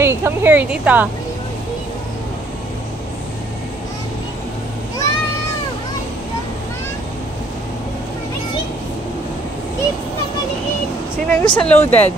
Okay, come here, dito. Sino gusto loaded?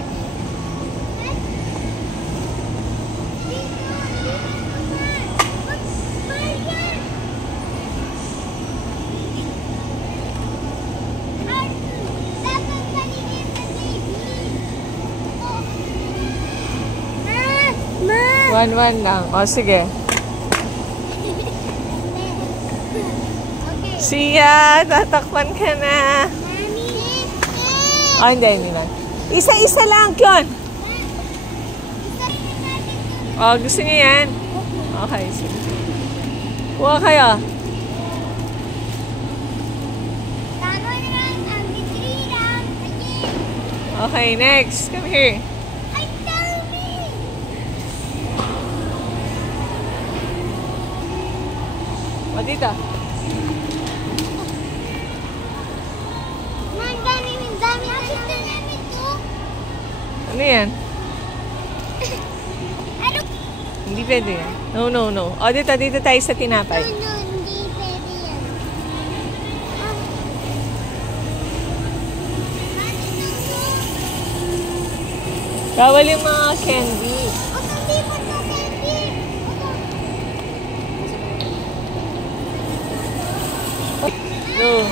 One lang. O, sige. Siya, tatakpan ka na. Oh, hindi lang. Isa-isa lang, Kyon. Oh, gusto niyo yan? Okay, sige. Kuha kayo. Okay, next. Come here. O, dito. Ano yan? Hindi pwede yan. No. O, dito tayo sa tinapay. No, hindi pwede yan. Bawal yung mga candy. No.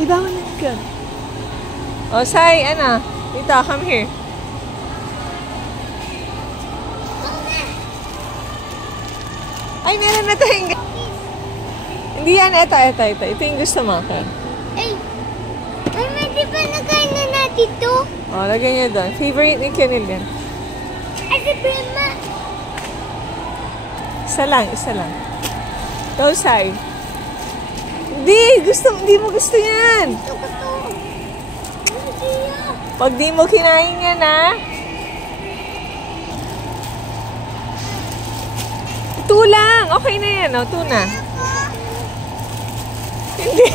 Ibawal na ka. O, Sai, ano? Dito, come here. Ay, meron na tayong... Hindi yan, ito. Ito yung gusto mo. Ay, di ba nakain na natin ito? O, lagay niyo doon. Favorite ni Kenil yan. Ay, si Prima. Isa lang. Go, Sai. Hindi mo gusto yan. Gusto. Pag di mo kinain yan, ha? Two lang. Okay na yan, o. Two na. Hindi.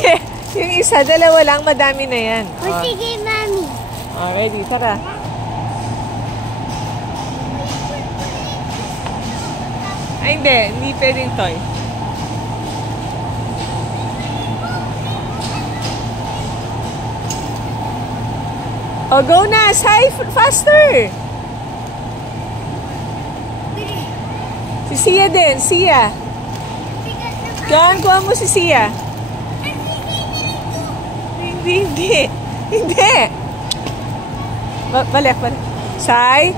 Yung isa, dalawa lang. Madami na yan. O, sige, Mami. O, ready. Tara. Ay, hindi. Hindi pwedeng toy. Oh, go na! Sai, faster! Si Sia din, Sia. Kaya kuha mo si Sia. Hindi. Balik. Sai?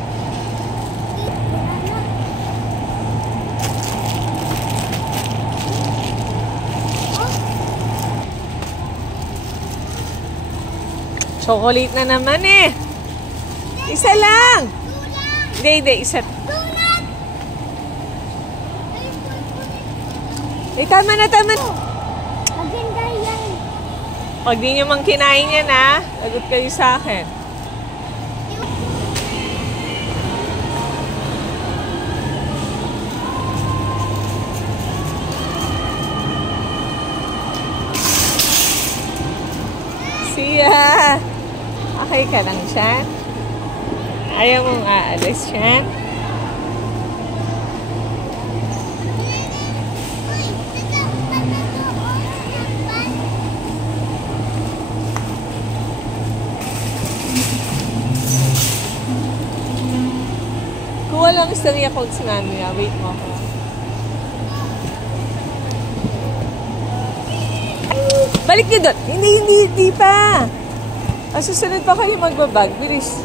Chocolate na naman eh. Isa lang. Hindi, isa. Tama na. Maganda yan. Pag di nyo mang kinain yan ha, lagot kayo sa akin. Siya. Okay ka lang siya? Ayaw mong aalis siya? Kuha lang istorya code si Mami. Wait mo ako. Balik niyo doon. Hindi pa. Susunod pa kayo magbabag. Bilis.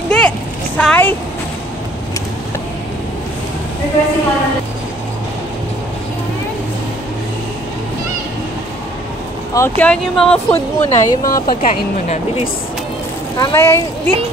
Hindi. Sai. Okay, yung mga food muna, yung mga pagkain muna. Bilis. Mamaya, hindi.